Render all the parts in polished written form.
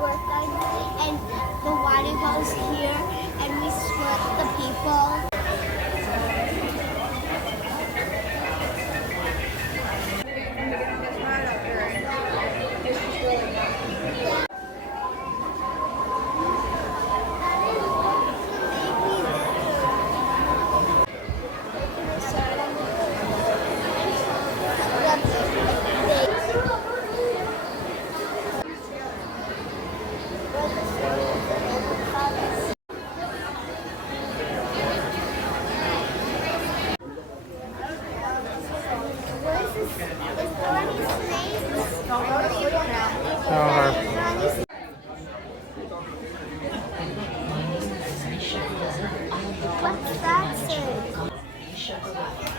work done, and the water goes here, and we split the people.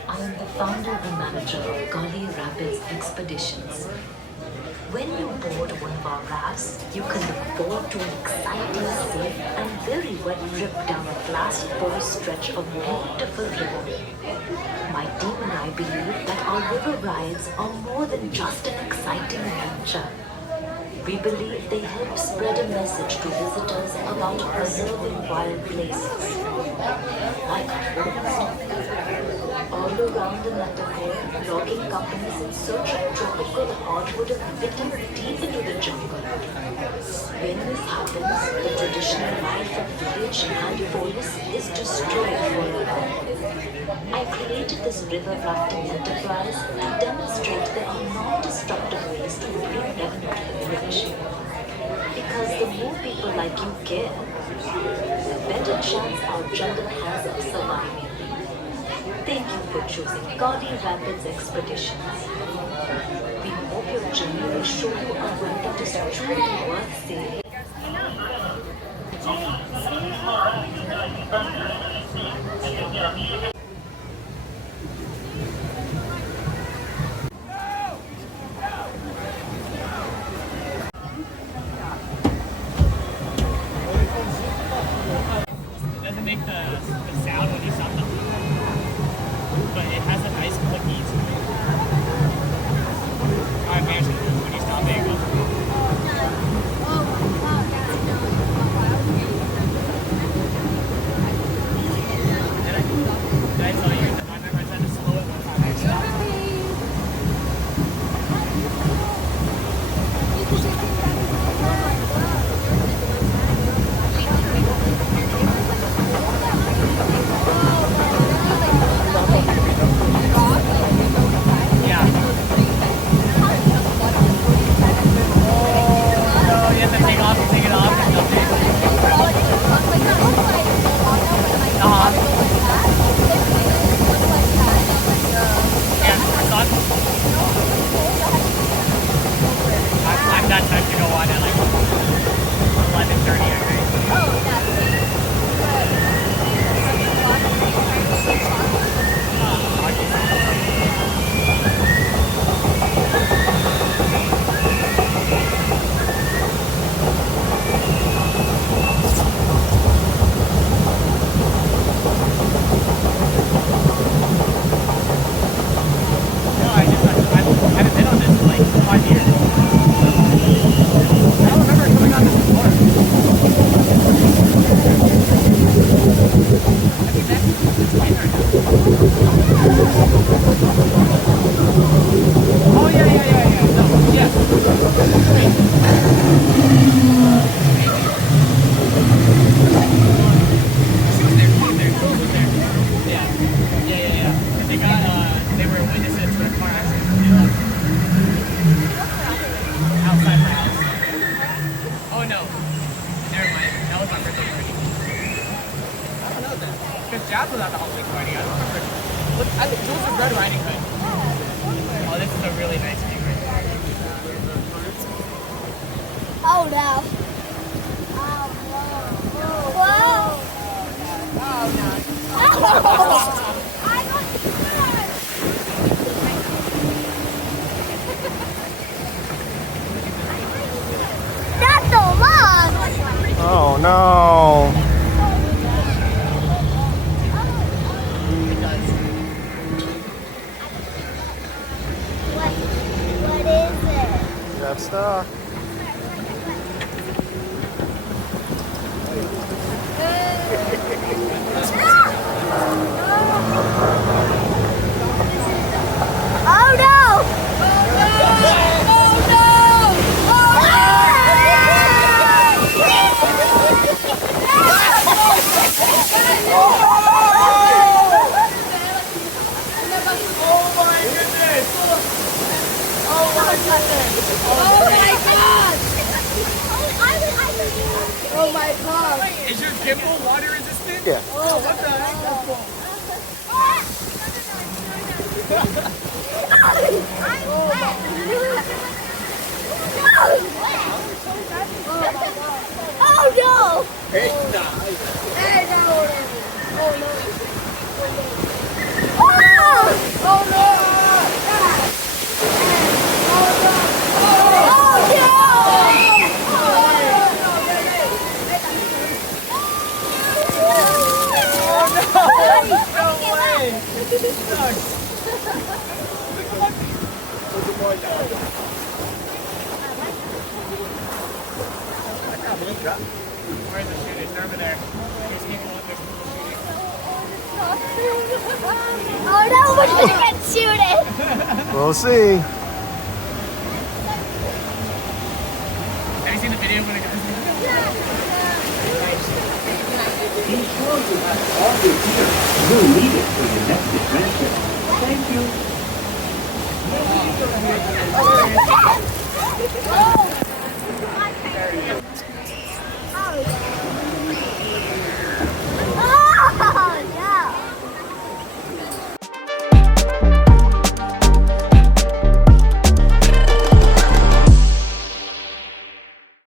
I am the founder and manager of Gully Rapids Expeditions. When you board one of our rafts, you can look forward to an exciting, safe, and very wet trip down a glass-full stretch of beautiful river. My team and I believe that our river rides are more than just an exciting adventure. We believe they help spread a message to visitors about preserving wild places. Like all around the metaphor, logging companies in search of tropical hardwood have bitten deep into the jungle. When this happens, the traditional life of village and forest is destroyed forever. I created this river rafting enterprise to demonstrate there are non-destructive ways to bring revenue to the village. Because the more people like you care, the better chance our jungle has of surviving. Thank you for choosing Gully Rapids Expeditions. We hope your journey will show you a world that is truly worth seeing. It doesn't make the sound when you stop the but it has a nice clicky to it. I imagine when you stop it, it goes. Did I tell you that I remember I tried to slow it one time? I stopped. I'm not time to go on at like 11:30 I think. I haven't been on this in like 5 years. I don't remember coming on this before. I think that's oh yeah. No, yeah. She was there. Yeah. They were witnesses to a car accident. Outside my house. Oh no. Never mind. That was my birthday party. I don't know that. Because Jazz was at the holiday party. I don't remember. Look, I think it was a Red Riding Hood. Oh, this is a really nice view right here. Oh no. Whoa. Oh no. I got scared. That's so long. Oh no. What is it? Got stuck. gimbal water resistant? Yeah. Oh, what the heck? That's cool. Oh no! It's nice. Oh no! No way! Sucks. Where's the shooter? It's over there. He's keeping on there. Oh no, we're gonna get shooted! We'll see. Have you seen the video when it goes? Be sure to have all your gear. You'll need it for your next adventure. Thank you. Oh!